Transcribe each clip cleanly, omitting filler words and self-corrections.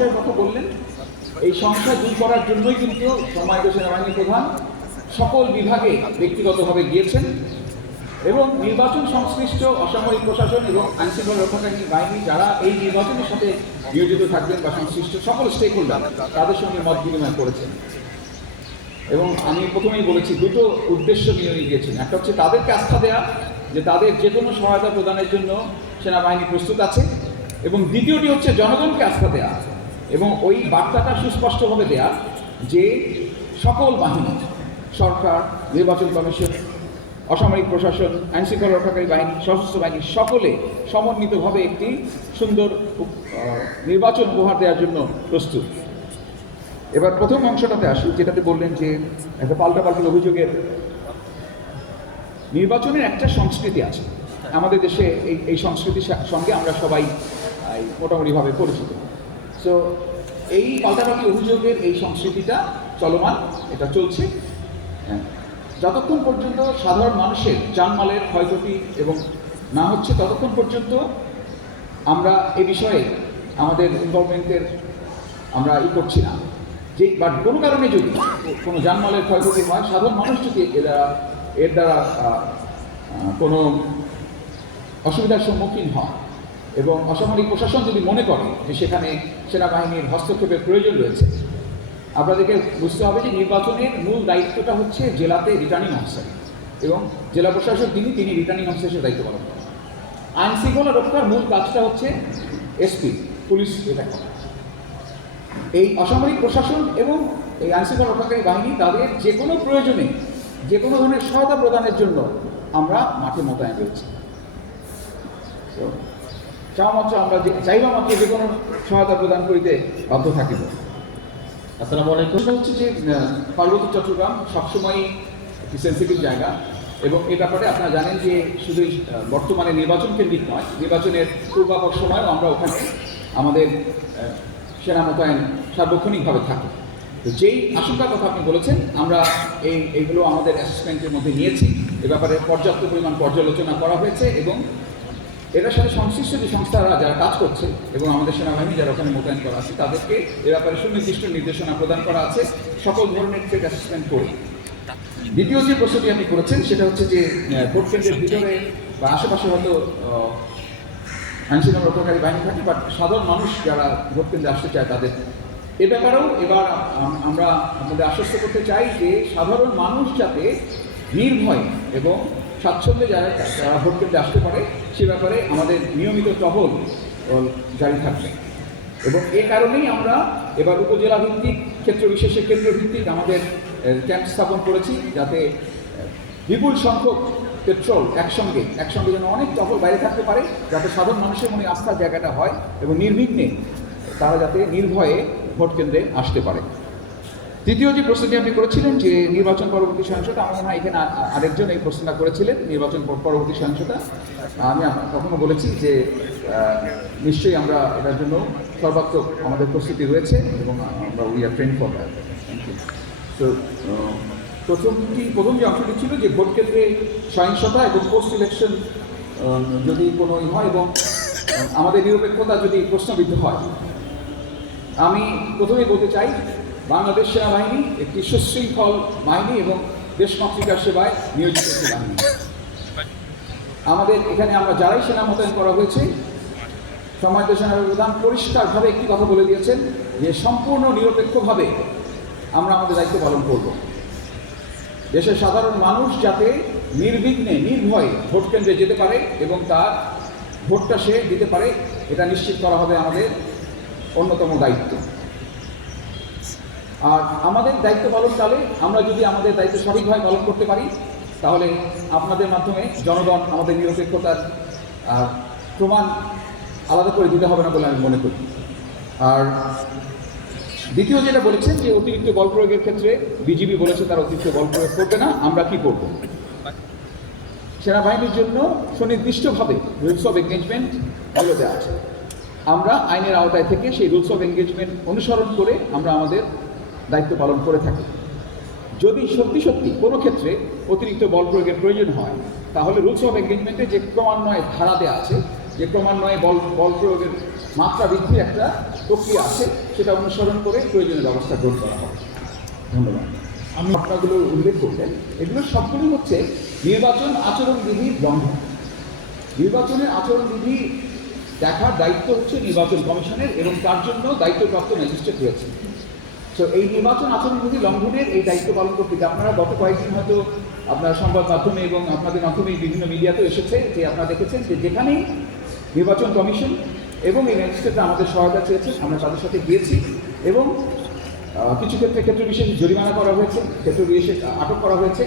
সংশয়ের কথা বললেন, এই সংশয় দূর করার জন্যই কিন্তু সম্মানিত সেনাবাহিনী প্রধান সকল বিভাগে ব্যক্তিগতভাবে গিয়েছেন এবং নির্বাচন সংশ্লিষ্ট অসামরিক প্রশাসন এবং আইনশৃঙ্খলা রক্ষাকারী বাহিনী যারা এই নির্বাচনের সাথে নিয়োজিত থাকবেন বা সংশ্লিষ্ট সকল স্টেক হোল্ডার তাদের সঙ্গে মত বিনিময় করেছেন। এবং আমি প্রথমেই বলেছি দুটো উদ্দেশ্য নিয়ে গিয়েছেন। একটা হচ্ছে তাদেরকে আস্থা দেওয়া যে তাদের যে কোনো সহায়তা প্রদানের জন্য সেনাবাহিনী প্রস্তুত আছে, এবং দ্বিতীয়টি হচ্ছে জনগণকে আস্থা দেওয়া এবং ওই বার্তাটা সুস্পষ্টভাবে দেয়া যে সকল বাহিনী, সরকার, নির্বাচন কমিশন, অসামরিক প্রশাসন, আইনশৃঙ্খলা রক্ষাকারী বাহিনী, সশস্ত্র বাহিনী সকলে সমন্বিতভাবে একটি সুন্দর নির্বাচন উপহার দেওয়ার জন্য প্রস্তুত। এবার প্রথম অংশটাতে আসি, যেটাতে বললেন যে একটা পাল্টাপাল্টি অভিযোগের নির্বাচনের একটা সংস্কৃতি আছে আমাদের দেশে, এই সংস্কৃতির সঙ্গে আমরা সবাই মোটামুটিভাবে পরিচিত। সো এই পাল্টাপাল্টি অভিযোগের এই সংস্কৃতিটা চলমান, এটা চলছে যতক্ষণ পর্যন্ত সাধারণ মানুষের জানমালের ক্ষয়ক্ষতি এবং না হচ্ছে ততক্ষণ পর্যন্ত আমরা এ বিষয়ে আমাদের ইনভলভমেন্টের আমরা করছি না। যে বাট কোনো কারণে যদি কোনো জানমালের ক্ষয়ক্ষতি হয়, সাধারণ মানুষ যদি এর দ্বারা কোনো অসুবিধার সম্মুখীন হয় এবং অসামরিক প্রশাসন যদি মনে করে যে সেখানে সেনাবাহিনীর হস্তক্ষেপের প্রয়োজন রয়েছে, আপনাদেরকে বুঝতে হবে যে নির্বাচনের মূল দায়িত্বটা হচ্ছে জেলাতে রিটার্নিং অফিসার এবং জেলা প্রশাসক তিনি রিটার্নিং অফিসারের দায়িত্ব পালন করেন। আইন শৃঙ্খলা রক্ষার মূল কাজটা হচ্ছে এসপি, পুলিশ এটা করে। এই অসামরিক প্রশাসন এবং এই আইন শৃঙ্খলা রক্ষাকারী বাহিনী তাদের যে কোনো প্রয়োজনে যে কোনো ধরনের সহায়তা প্রদানের জন্য আমরা মাঠে মোতায়েন রয়েছি। চাওয়া মাত্র আমরা চাইবা মাত্র যে কোনো সহায়তা প্রদান করিতে বাধ্য থাকিব। আসসালামু আলাইকুম। হচ্ছে যে পার্বত্য চট্টগ্রাম সবসময়ই একটি সেন্সিটিভ জায়গা এবং এ ব্যাপারে আপনারা জানেন যে শুধু বর্তমানে নির্বাচন কেন্দ্রিক নয়, নির্বাচনের পূর্বাপর সময়ও আমরা ওখানে আমাদের সেনা মোতায়েন সার্বক্ষণিকভাবে থাকে। তো যেই আশঙ্কার কথা আপনি বলেছেন, আমরা এইগুলো আমাদের অ্যাসেসমেন্টের মধ্যে নিয়েছি। এ ব্যাপারে পর্যাপ্ত পরিমাণ পর্যালোচনা করা হয়েছে এবং এটার সাথে সংশ্লিষ্ট যে সংস্থারা যারা কাজ করছে এবং আমাদের সেনাবাহিনী যারা ওখানে মোতায়েন করা আছে তাদেরকে এ ব্যাপারে সুনির্দিষ্ট নির্দেশনা প্রদান করা আছে সকল ধরনের থ্রেট অ্যাসেসমেন্ট করে। দ্বিতীয় যে প্রশ্নটি আপনি করেছেন সেটা হচ্ছে যে ভোট কেন্দ্রের ভিতরে বা আশেপাশে হয়তো আইনশৃঙ্খলা রক্ষাকারী বাহিনী থাকে, বাট সাধারণ মানুষ যারা ভোট কেন্দ্রে আসতে চায় তাদের এ ব্যাপারেও এবার আমরা আপনাদের আশ্বস্ত করতে চাই যে সাধারণ মানুষ যাতে নির্ভয় এবং স্বাচ্ছন্দ্যে যারা ভোট কেন্দ্রে আসতে পারে সে ব্যাপারে আমাদের নিয়মিত টহল জারি থাকবে। এবং এ কারণেই আমরা এবার উপজেলা ভিত্তিক, ক্ষেত্র বিশেষে কেন্দ্র ভিত্তিক আমাদের ক্যাম্প স্থাপন করেছি, যাতে বিপুল সংখ্যক পেট্রোল একসঙ্গে যেন অনেক টহল বাইরে থাকতে পারে, যাতে সাধারণ মানুষের মনে আস্থার জায়গাটা হয় এবং নির্বিঘ্নে তারা যাতে নির্ভয়ে ভোট কেন্দ্রে আসতে পারে। তৃতীয় যে প্রশ্নটি আপনি করেছিলেন যে নির্বাচন পরবর্তী সহিংসতা, আমার মনে হয় এখানে আরেকজন এই প্রশ্নটা করেছিলেন নির্বাচন পরবর্তী সহিংসতা। আমি কখনো বলেছি যে নিশ্চয়ই আমরা এটার জন্য সর্বাত্মক আমাদের প্রস্তুতি রয়েছে এবং আমরা we are train for that. Thank you. তো প্রথম যে অংশটি ছিল যে ভোট কেন্দ্রে সহিংসতা এবং পোস্ট ইলেকশন যদি কোনো হয় এবং আমাদের নিরপেক্ষতা যদি প্রশ্নবিদ্ধ হয়, আমি প্রথমেই বলতে চাই বাংলাদেশ সেনাবাহিনী একটি সুশৃঙ্খল বাহিনী এবং দেশমাতৃকার সেবায় নিয়োজিত একটি বাহিনী। আমাদের এখানে আমরা যারাই সেনা মোতায়েন করা হয়েছে, সম্মানিত সেনাবাহিনী প্রধান পরিষ্কারভাবে একটি কথা বলে দিয়েছেন যে সম্পূর্ণ নিরপেক্ষভাবে আমরা আমাদের দায়িত্ব পালন করব। দেশের সাধারণ মানুষ যাতে নির্বিঘ্নে নির্ভয়ে ভোট কেন্দ্রে যেতে পারে এবং তার ভোটটা সে দিতে পারে, এটা নিশ্চিত করা হবে আমাদের অন্যতম দায়িত্ব। আর আমাদের দায়িত্ব পালনকালে আমরা যদি আমাদের দায়িত্ব সঠিকভাবে পালন করতে পারি, তাহলে আপনাদের মাধ্যমে জনগণ আমাদের নিরপেক্ষতার প্রমাণ আলাদা করে দিতে হবে না বলে আমি মনে করি। আর দ্বিতীয় যেটা বলেছেন যে অতিরিক্ত বল প্রয়োগের ক্ষেত্রে বিজিবি বলেছে তারা অতিরিক্ত বল প্রয়োগ করবে না, আমরা কি করব? সেনাবাহিনীর জন্য সুনির্দিষ্টভাবে রুলস অফ এঙ্গেজমেন্ট বলে দেওয়া আছে। আমরা আইনের আওতায় থেকে সেই রুলস অফ এঙ্গেজমেন্ট অনুসরণ করে আমরা আমাদের দায়িত্ব পালন করে থাকি। যদি সত্যি কোনো ক্ষেত্রে অতিরিক্ত বল প্রয়োগের প্রয়োজন হয়, তাহলে রুলস অফ এঙ্গেজমেন্টে যে ক্রমান্বয়ে ধারা দেওয়া আছে, যে ক্রমান্বয়ে বল প্রয়োগের মাত্রা বৃদ্ধির একটা প্রক্রিয়া আছে, সেটা অনুসরণ করে প্রয়োজনীয় ব্যবস্থা গ্রহণ করা হবে। ধন্যবাদ। আমি ঘটনাগুলো উল্লেখ করলেন, এগুলো সবগুলি হচ্ছে নির্বাচন আচরণবিধির লঙ্ঘন। নির্বাচনের আচরণবিধি দেখার দায়িত্ব হচ্ছে নির্বাচন কমিশনের এবং তার জন্য দায়িত্বপ্রাপ্ত ম্যাজিস্ট্রেট রয়েছে। তো এই নির্বাচন আচরণবিধি লঙ্ঘনের এই দায়িত্ব পালন করতে গিয়ে আপনারা গত কয়েকদিন হয়তো আপনার সংবাদ মাধ্যমে এবং আপনাদের মাধ্যমে বিভিন্ন মিডিয়াতেও এসেছে যে আপনারা দেখেছেন যে যেখানেই নির্বাচন কমিশন এবং এই ম্যাজিস্ট্রেটরা আমাদের সহায়তা চেয়েছে, আমরা তাদের সাথে গিয়েছি এবং কিছু ক্ষেত্রে বিশেষে জরিমানা করা হয়েছে, ক্ষেত্র বিশেষে আটক করা হয়েছে।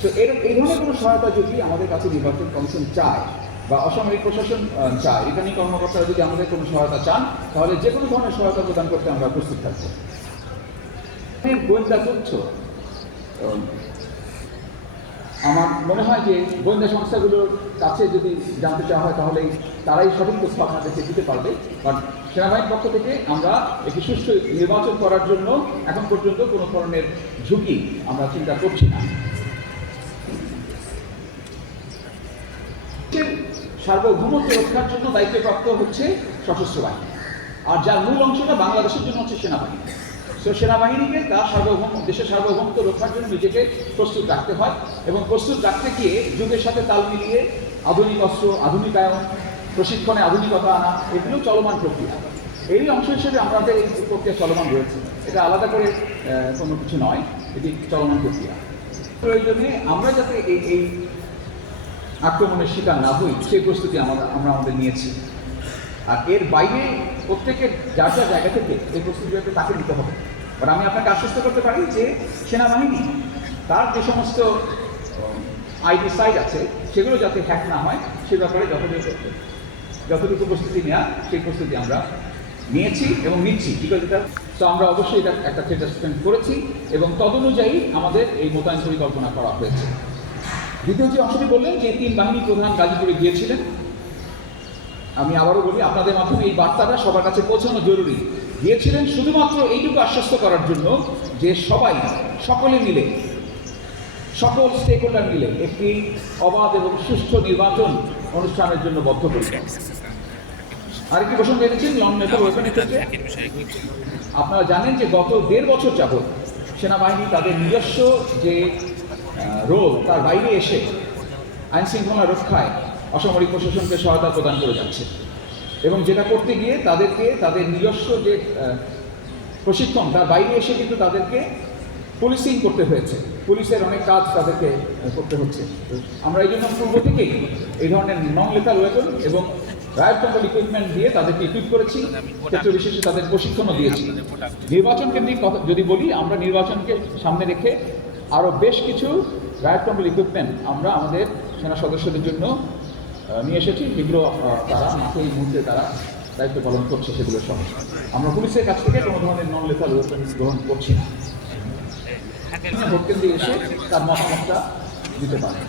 তো এই ধরনের কোনো সহায়তা যদি আমাদের কাছে নির্বাচন কমিশন চায় বা অসামরিক প্রশাসন চায়, রিটার্নিং কর্মকর্তারা যদি আমাদের কোনো সহায়তা চান, তাহলে যে কোনো ধরনের সহায়তা প্রদান করতে আমরা প্রস্তুত থাকবো। গোয়েন্দা তথ্য, আমার মনে হয় যে গোয়েন্দা সংস্থাগুলোর কাছে যদি জানতে চাওয়া হয় তাহলে তারাই সঠিক তথ্য আপনাদেরকে দিতে পারবে। কারণ সেনাবাহিনীর পক্ষ থেকে আমরা একটি সুষ্ঠু নির্বাচন করার জন্য এখন পর্যন্ত কোনো ধরনের ঝুঁকি আমরা চিন্তা করছি না। সার্বভৌমত্ব রক্ষার জন্য দায়িত্বপ্রাপ্ত হচ্ছে সশস্ত্র বাহিনী, আর যার মূল অংশটা বাংলাদেশের জন্য হচ্ছে সেনাবাহিনী। তো সেনাবাহিনীকে তার দেশের সার্বভৌমত্ব রক্ষার জন্য নিজেকে প্রস্তুত রাখতে হয় এবং প্রস্তুত রাখতে গিয়ে যুগের সাথে তাল মিলিয়ে আধুনিক অস্ত্র, আধুনিকায়ন, প্রশিক্ষণে আধুনিকতা আনা, এগুলো চলমান প্রক্রিয়া। এই অংশ হিসেবে আমাদের এই প্রক্রিয়া চলমান রয়েছে, এটা আলাদা করে কোনো কিছু নয়, এটি চলমান প্রক্রিয়া। প্রয়োজনে আমরা যাতে এই আক্রমণের শিকার না হই সেই প্রস্তুতি আমরা আমাদের নিয়েছি। আর এর বাইরে প্রত্যেকের যার যার জায়গা থেকে এই প্রস্তুতি তাকে নিতে হবে। আর আমি আপনাকে আশ্বস্ত করতে পারি যে সেনাবাহিনী তার যে সমস্ত আইটি সাইট আছে সেগুলো যাতে হ্যাক না হয় সে ব্যাপারে যতটুকু প্রস্তুতি নেওয়া সেই প্রস্তুতি আমরা নিয়েছি এবং নিচ্ছি। বিকজ এটা তো আমরা অবশ্যই এটা একটা অ্যাসেসমেন্ট করেছি এবং তদনুযায়ী আমাদের এই মোতায়েন পরিকল্পনা করা হয়েছে। দ্বিতীয় যে অংশটি বললেন যে 3 বাহিনী প্রধান গাজীপুরে গিয়েছিলেন, আমি আবারও বলি আপনাদের মাধ্যমে এই বার্তাটা সবার কাছে পৌঁছানো জরুরি। গিয়েছিলেন শুধুমাত্র এইটুকু আশ্বস্ত করার জন্য যে সকলে মিলে, সকল স্টেক হোল্ডার মিলে একটি অবাধ এবং সুষ্ঠু নির্বাচন অনুষ্ঠানের জন্য বদ্ধপরিকর। আরেকটি প্রসঙ্গ এনেছেন নন মেটাল ওয়েপনের ক্ষেত্রে। আপনারা জানেন যে গত 1.5 বছর যাবৎ সেনাবাহিনী তাদের নিজস্ব যে রোল তার বাইরে এসে আইনশৃঙ্খলা রক্ষায় অসামরিক প্রশাসনকে সহায়তা প্রদান করে যাচ্ছে এবং যেটা করতে গিয়ে তাদেরকে তাদের নিজস্ব যে প্রশিক্ষণ তার বাইরে এসে কিন্তু তাদেরকে পুলিশিং করতে হয়েছে, পুলিশের অনেক কাজ তাদেরকে করতে হচ্ছে। আমরা এই জন্য পূর্ব থেকেই এই ধরনের নন লেথাল ওয়েপন এবং রায়ট কন্ট্রোল ইকুইপমেন্ট দিয়ে তাদেরকে ইকুইপ করেছি, ক্ষেত্র বিশেষে তাদের প্রশিক্ষণও দিয়েছি। নির্বাচন কেন্দ্রিক কথা যদি বলি, আমরা নির্বাচনকে সামনে রেখে আরও বেশ কিছু রায়ট কন্ট্রোল ইকুইপমেন্ট আমরা আমাদের সেনা সদস্যদের জন্য নিয়ে এসেছি, যেগুলো তারা মাঠে এই মুহূর্তে তারা দায়িত্ব পালন করছে। সেগুলো সহ আমরা পুলিশের কাছ থেকে কোনো ধরনের নন লেথাল ওয়েপন গ্রহণ করছি না। ভোট কেন্দ্রে এসে তার মতামতটা দিতে পারে।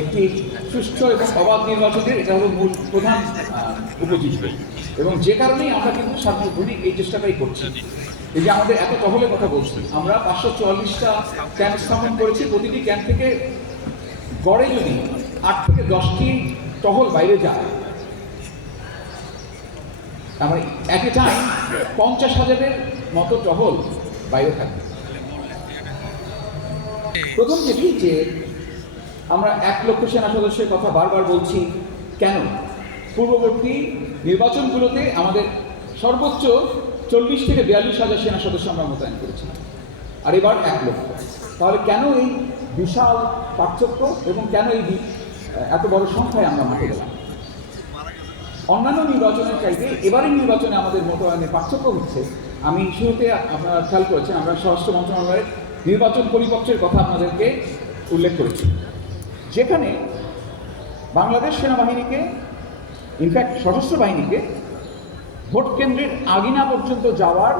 একটি সুষ্ঠু এবং অবাধ নির্বাচনের এটা হলো মূল প্রধান উপজীব্য এবং যে কারণেই আমরা কিন্তু সার্বভৌমিক এই চেষ্টাটাই করছি। এই যে আমাদের এত টহলের কথা বলছি, আমরা 544টা ক্যাম্প স্থাপন করেছি। প্রতিটি ক্যাম্প থেকে গড়ে যদি 8 থেকে 10টি টহল বাইরে যায়, তার মানে এট এ টাইম 50,000-এর মতো টহল বাইরে থাকবে। প্রথম যেটি যে আমরা 1 লক্ষ সেনা সদস্যের কথা বারবার বলছি, কেন? পূর্ববর্তী নির্বাচনগুলোতে আমাদের সর্বোচ্চ 40 থেকে 42,000 সেনা সদস্য আমরা মোতায়েন করেছি, আর এবার 1 লক্ষ। তাহলে কেন এই বিশাল পার্থক্য এবং কেন এই এত বড় সংখ্যায় আমরা মাঠে গেলাম? অন্যান্য নির্বাচনের চাইতে এবারের নির্বাচনে আমাদের মোতায়েনের পার্থক্য হচ্ছে, আমি শুরুতে আপনারা খেয়াল করেছেন আমরা স্বরাষ্ট্র মন্ত্রণালয়ের নির্বাচন পরিপত্রের কথা আপনাদেরকে উল্লেখ করেছি, যেখানে বাংলাদেশ সেনাবাহিনীকে, ইনফ্যাক্ট সশস্ত্র বাহিনীকে ভোট কেন্দ্রের আগিনা পর্যন্ত যাওয়ার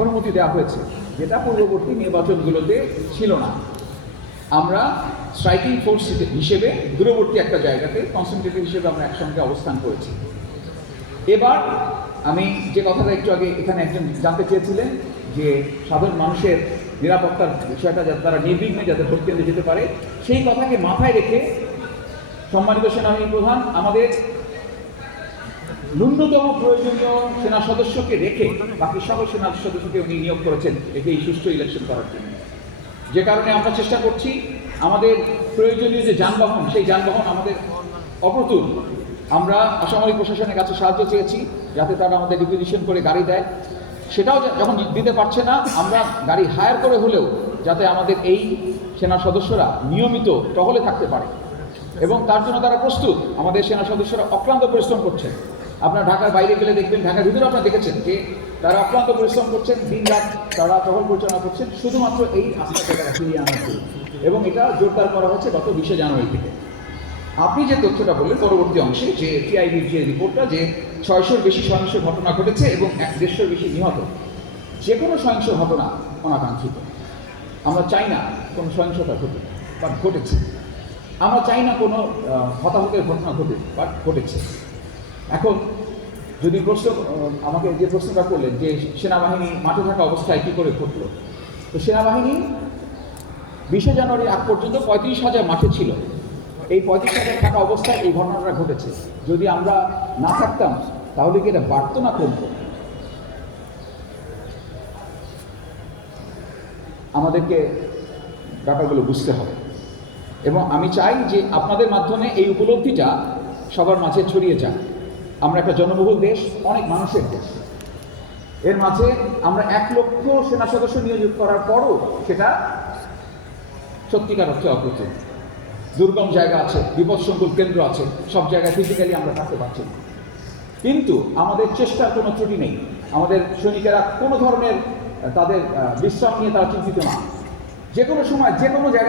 অনুমতি দেওয়া হয়েছে, যেটা পূর্ববর্তী নির্বাচনগুলোতে ছিল না। আমরা স্ট্রাইকিং ফোর্স হিসেবে দূরবর্তী একটা জায়গাতে কনসেন্ট্রেটিভ হিসেবে আমরা একসঙ্গে অবস্থান করেছি। এবার আমি যে কথাটা একটু আগে এখানে একজন জানতে চেয়েছিলেন যে সাধারণ মানুষের নিরাপত্তার বিষয়টা যাতে তারা নির্বিঘ্নে যাতে ভোট কেন্দ্রে যেতে পারে, সেই কথাকে মাথায় রেখে সম্মানিত সেনাবাহিনী প্রধান আমাদের ন্যূনতম প্রয়োজনীয় সেনা সদস্যকে রেখে বাকি সকল সেনা সদস্যকে উনি নিয়োগ করেছেন এই সুষ্ঠু ইলেকশন করার জন্য। যে কারণে আমরা চেষ্টা করছি আমাদের প্রয়োজনীয় যে যানবাহন, সেই যানবাহন আমাদের অপ্রতুল। আমরা অসামরিক প্রশাসনের কাছে সাহায্য চেয়েছি যাতে তারা আমাদের রিকুইজিশন করে গাড়ি দেয়, সেটাও যখন দিতে পারছে না, আমরা গাড়ি হায়ার করে হলেও যাতে আমাদের এই সেনা সদস্যরা নিয়মিত টহলে থাকতে পারে এবং তার জন্য তারা প্রস্তুত। আমাদের সেনা সদস্যরা অক্লান্ত পরিশ্রম করছেন। আপনার ঢাকার বাইরে গেলে দেখবেন, ঢাকার ভিতরে আপনারা দেখেছেন যে তারা অক্লান্ত পরিশ্রম করছেন, দিনরাত তারা টহল পরিচালনা করছেন শুধুমাত্র এই আস্থাকে তারা ফিরিয়ে আনার জন্য, এবং এটা জোরদার করা হচ্ছে গত 20 জানুয়ারি থেকে। আপনি যে তথ্যটা বললেন পরবর্তী অংশে, যে টিআইবির যে রিপোর্টটা, যে 600-র বেশি সহিংস ঘটনা ঘটেছে এবং 150-র বেশি নিহত, যে কোনো সহিংস ঘটনা অনাকাঙ্ক্ষিত। আমরা চাই না কোনো সহিংসতা ঘটুক, বাট ঘটেছে। আমরা চাই না কোনো হতাহতের ঘটনা ঘটুক, বাট ঘটেছে। এখন যদি আমাকে যে প্রশ্নটা করলেন যে সেনাবাহিনী মাঠে থাকা অবস্থায় কী করে ঘটল, তো সেনাবাহিনী 20 জানুয়ারি আগ পর্যন্ত 35,000 মাঠে ছিল। এই 35,000 থাকা অবস্থায় এই ঘটনাটা ঘটেছে। যদি আমরা না থাকতাম তাহলে কি এটা বাড়তো না কমতো? আমাদেরকে ব্যাপারগুলো বুঝতে হবে, এবং আমি চাই যে আপনাদের মাধ্যমে এই উপলব্ধিটা সবার মাঝে ছড়িয়ে যাক। আমরা একটা জনবহুল দেশ, অনেক মানুষের দেশ, এর মাঝে আমরা 1 লক্ষ সেনা সদস্য নিয়োগ করার পরও সেটা সত্যিকার অর্থে অপ্রতুল। দুর্গম জায়গা আছে, বিপদসংকুল কেন্দ্র আছে, সব জায়গায় ফিজিক্যালি আমরা থাকতে পারছি না। কিন্তু আমাদের চেষ্টার কোনো ত্রুটি নেই। আমাদের সৈনিকেরা কোনো ধরনের তাদের বিশ্রাম নিয়ে তারা চিন্তিত না। যে কোনো সময় যে কোনো জায়গায়